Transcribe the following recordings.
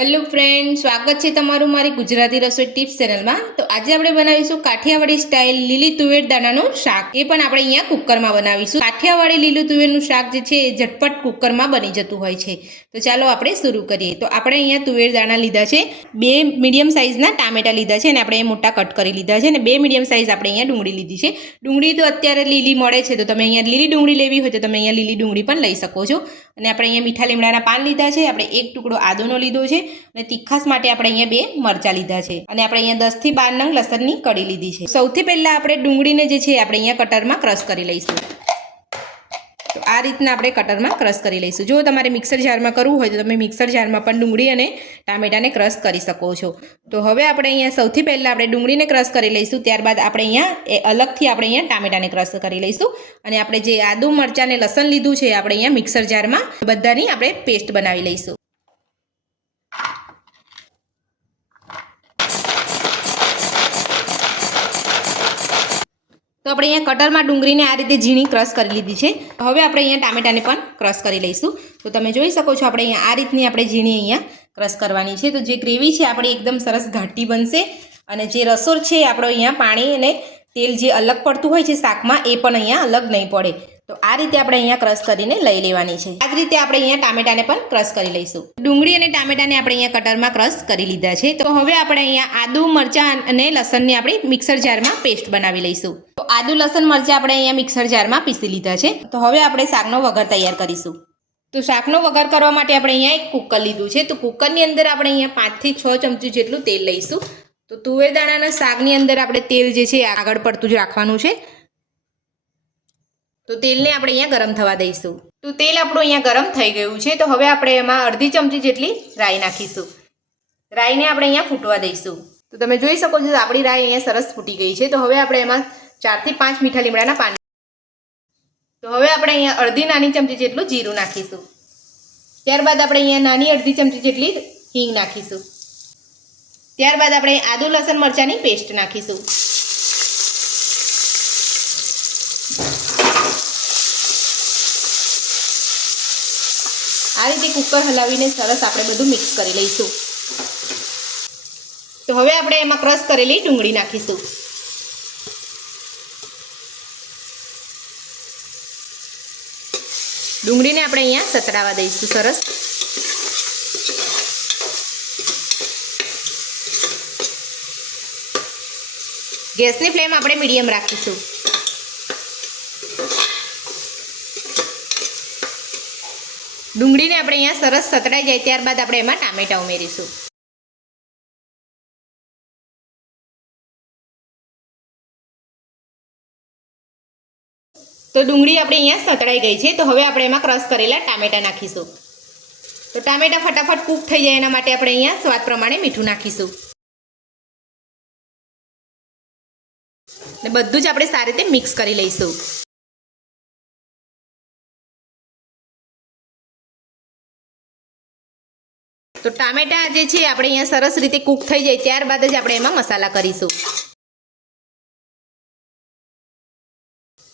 Hello friend, સ્વાગત છે તમારું મારી ગુજરાતી રસોઈ ટિપ્સ ચેનલમાં. તો આજે આપણે બનાવીશું કાઠિયાવાડી સ્ટાઇલ લીલી તુવેર દાણાનું શાક. એ પણ આપણે અહીંયા કુકરમાં બનાવીશું. કાઠિયાવાડી લીલું તુવેરનું શાક જે છે, એ ઝટપટ કુકરમાં બની જતું હોય છે. તો ચાલો આપણે શરૂ કરીએ. તો આપણે અહીંયા તુવેર દાણા લીધા છે. બે મીડિયમ સાઇઝના ટામેટા લીધા છે અને આપણે અહીંયા મોટા કટ કરી લીધા છે અને બે મીડિયમ સાઇઝ આપણે અહીંયા ડુંગળી લીધી છે. ડુંગળી તો અત્યારે લીલી મળે છે, તો તમે અહીંયા લીલી ડુંગળી લેવી હોય તો તમે અહીંયા લીલી ડુંગળી પણ લઈ શકો છો. અને આપણે અહીંયા મીઠા લીમડાના પાન લીધા છે. આપણે એક ટુકડો આદુનો લીધો છે. અને તીખાસ માટે આપણે અહીંયા બે મરચા લીધા છે. અને આપણે અહીંયા દસથી બાર નંગ લસણની કડી લીધી છે. સૌથી પહેલાં આપણે ડુંગળીને જે છે આપણે અહીંયા કટરમાં ક્રશ કરી લઈશું. આ રીતના આપણે કટરમાં ક્રશ કરી લઈશું. જો તમારે મિક્સર જારમાં કરવું હોય તો તમે મિક્સર જારમાં પણ ડુંગળી અને ટામેટાને ક્રશ કરી શકો છો. તો હવે આપણે અહીંયા સૌથી પહેલાં આપણે ડુંગળીને ક્રશ કરી લઈશું. ત્યારબાદ આપણે અહીંયા એ અલગથી આપણે અહીંયા ટામેટાને ક્રશ કરી લઈશું. અને આપણે જે આદુ મરચાં અને લસણ લીધું છે આપણે અહીંયા મિક્સર જારમાં બધાની આપણે પેસ્ટ બનાવી લઈશું. તો આપણે અહીંયા કટરમાં ડુંગળીને આ રીતે ઝીણી ક્રશ કરી લીધી છે. હવે આપણે અહીંયા ટામેટાને પણ ક્રશ કરી લઈશું. તો તમે જોઈ શકો છો આપણે અહીંયા આ રીતની આપણે ઝીણી અહીંયા ક્રશ કરવાની છે. તો જે ગ્રેવી છે આપણી એકદમ સરસ ઘાટી બનશે. અને જે રસોર છે આપણો અહીંયા પાણી અને તેલ જે અલગ પડતું હોય છે શાકમાં, એ પણ અહીંયા અલગ નહીં પડે. તો આ રીતે આપણે અહીંયા ક્રશ કરીને લઈ લેવાની છે. આ જ રીતે આપણે અહીંયા ટામેટાને પણ ક્રશ કરી લઈશું. ડુંગળી અને ટામેટાને આપણે અહીંયા કટરમાં ક્રશ કરી લીધા છે. તો હવે આપણે અહીંયા આદુ, મરચાં અને લસણની આપણે મિક્સર જારમાં પેસ્ટ બનાવી લઈશું. તો આદુ, લસણ, મરચાં આપણે અહીંયા મિક્સર જારમાં પીસી લીધા છે. તો હવે આપણે શાકનો વઘાર તૈયાર કરીશું. તો શાકનો વઘાર કરવા માટે આપણે અહીંયા એક કુકર લીધું છે. તો કુકરની અંદર આપણે અહીંયા પાંચથી છ ચમચી જેટલું તેલ લઈશું. તો તુવેર દાણાના શાકની અંદર આપણે તેલ જે છે આગળ પડતું જ રાખવાનું છે. તો તેલને આપણે અહીંયા ગરમ થવા દઈશું. તો તેલ આપણું અહીંયા ગરમ થઈ ગયું છે. તો હવે આપણે એમાં અડધી ચમચી જેટલી રાઈ નાખીશું. રાઈને આપણે અહીંયા ફૂટવા દઈશું. તો તમે જોઈ શકો છો આપણી રાઈ અહીંયા સરસ ફૂટી ગઈ છે. તો હવે આપણે એમાં ચારથી પાંચ મીઠા લીમડાના પાન તો હવે આપણે અહીંયા અડધી નાની ચમચી જેટલું જીરું નાખીશું. ત્યારબાદ આપણે અહીંયા નાની અડધી ચમચી જેટલી હિંગ નાખીશું. ત્યારબાદ આપણે આદુ લસણ મરચાંની પેસ્ટ નાખીશું. આ રીતે કુકર હલાવીને સરસ આપણે બધું મિક્સ કરી લઈશું. તો હવે આપણે એમાં ક્રશ કરેલી ડુંગળી નાખીશું. ડુંગળીને આપણે અહીંયા સતડાવા દઈશું સરસ. ગેસની ફ્લેમ આપણે મીડિયમ રાખીશું. ડુંગળીને આપણે અહીંયા સરસ સતડાઈ જાય ત્યારબાદ આપણે એમાં ટામેટા ઉમેરીશું. તો ડુંગળી આપણે અહીંયા સતડાઈ ગઈ છે, તો હવે આપણે એમાં ક્રશ કરેલા ટામેટા નાખીશું. તો ટામેટા ફટાફટ કૂક થઈ જાય એના માટે આપણે અહીંયા સ્વાદ પ્રમાણે મીઠું નાખીશું. ને બધું જ આપણે સારી રીતે મિક્સ કરી લઈશું. તો ટામેટા જે છે, આપણે અહીંયા સરસ રીતે કૂક થઈ જાય ત્યારબાદ જ આપણે એમાં મસાલા કરીશું.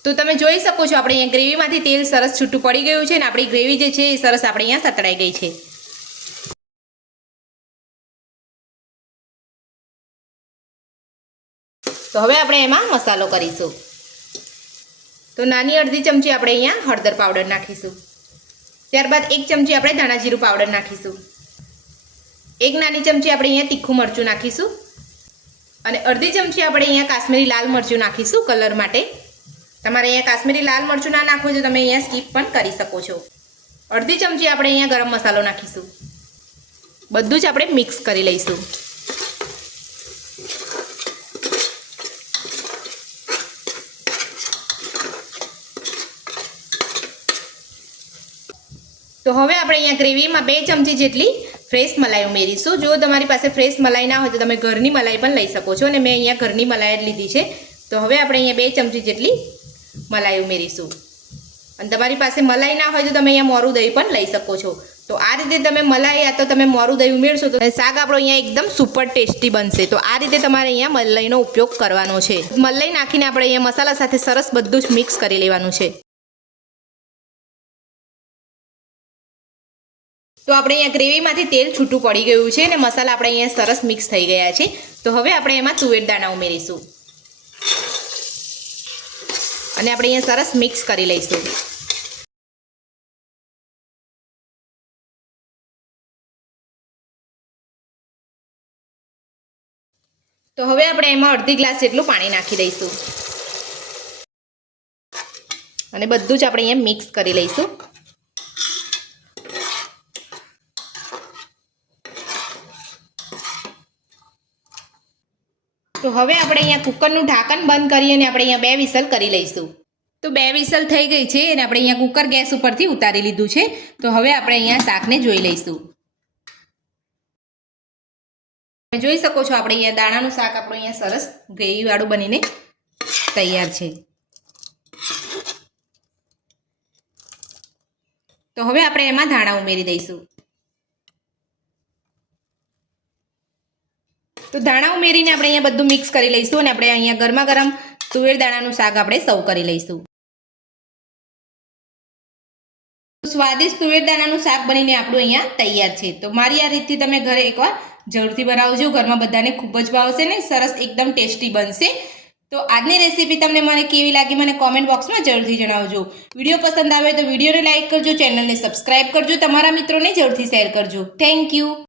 તો તમે જોઈ શકો છો, આપણે અહીંયા ગ્રેવીમાંથી તેલ સરસ છૂટું પડી ગયું છે ને આપણી ગ્રેવી જે છે, એ સરસ આપણે અહીંયા સતળાઈ ગઈ છે. તો હવે આપણે એમાં મસાલો કરીશું. તો નાની અડધી ચમચી આપણે અહીંયા હળદર પાવડર નાખીશું. ત્યારબાદ એક ચમચી આપણે ધાણા જીરું પાવડર નાખીશું. એક નાની ચમચી આપણે અહીંયા તીખું મરચું નાખીશું. અને અડધી ચમચી આપણે અહીંયા કાશ્મીરી લાલ મરચું નાખીશું કલર માટે. તમારે અહીંયા કાશ્મીરી લાલ મરચું ના નાખવું છે તમે અહીંયા સ્કીપ પણ કરી શકો છો. અડધી ચમચી આપણે અહીંયા ગરમ મસાલો નાખીશું. બધું જ આપણે મિક્સ કરી લઈશું. હવે આપણે અહીંયા ગ્રેવીમાં બે ચમચી જેટલી ફ્રેશ મલાઈ ઉમેરીશું. જો તમારી પાસે ફ્રેશ મલાઈ ના હોય તો તમે ઘરની મલાઈ પણ લઈ શકો છો અને મેં અહીંયા ઘરની મલાઈ જ લીધી છે. તો હવે આપણે અહીંયા બે ચમચી જેટલી મલાઈ ઉમેરીશું. અને તમારી પાસે મલાઈ ના હોય તો તમે અહીંયા મોરું દહીં પણ લઈ શકો છો. તો આ રીતે તમે મલાઈ યા તો તમે મોરું દહીં ઉમેરશો તો શાક આપણો અહીંયા એકદમ સુપર ટેસ્ટી બનશે. તો આ રીતે તમારે અહીંયા મલાઈનો ઉપયોગ કરવાનો છે. મલાઈ નાખીને આપણે અહીંયા મસાલા સાથે સરસ બધું જ મિક્સ કરી લેવાનું છે. તો આપણે અહીંયા ગ્રેવીમાંથી તેલ છૂટું પડી ગયું છે અને મસાલા આપણે અહીંયા સરસ મિક્સ થઈ ગયા છે. તો હવે આપણે એમાં તુવેર દાણા ઉમેરીશું. અને આપણે અહીંયા સરસ મિક્સ કરી લઈશું. તો હવે આપણે એમાં અડધી ગ્લાસ જેટલું પાણી નાખી દઈશું. અને બધું જ આપણે અહીંયા મિક્સ કરી લઈશું. તો હવે આપણે અહીંયા કુકરનું ઢાંકણ બંધ કરી અને આપણે અહીંયા બે વિસલ કરી લઈશું. તો બે વિસલ થઈ ગઈ છે અને આપણે અહીંયા કુકર ગેસ ઉપરથી ઉતારી લીધું છે. તો હવે આપણે અહીંયા શાકને જોઈ લઈશું. તમે જોઈ શકો છો આપણે અહીંયા દાણાનું શાક આપણું અહીંયા સરસ ગ્રેવીવાળું બનીને તૈયાર છે. તો હવે આપણે એમાં ધાણા ઉમેરી દઈશું. ધાણા ઉમેરીને આપણે અહીંયા બધું મિક્સ કરી લઈશું અને આપણે અહીંયા ગરમા ગરમ તુવેર દાણાનું શાક આપણે સર્વ કરી લઈશું. સ્વાદિષ્ટ તુવેર દાણાનું શાક બનીને આપણું અહીંયા તૈયાર છે. તો મારી આ રીતથી તમે ઘરે એકવાર જરૂરથી બનાવજો. ઘરમાં બધાને ખૂબ જ ભાવશે ને, સરસ એકદમ ટેસ્ટી બનશે. તો આજની રેસીપી તમને મને કેવી લાગી મને કોમેન્ટ બોક્સમાં જરૂરથી જણાવજો. વીડિયો પસંદ આવે તો વિડીયોને લાઇક કરજો, ચેનલને સબસ્ક્રાઇબ કરજો, તમારા મિત્રોને જરૂરથી શેર કરજો. Thank you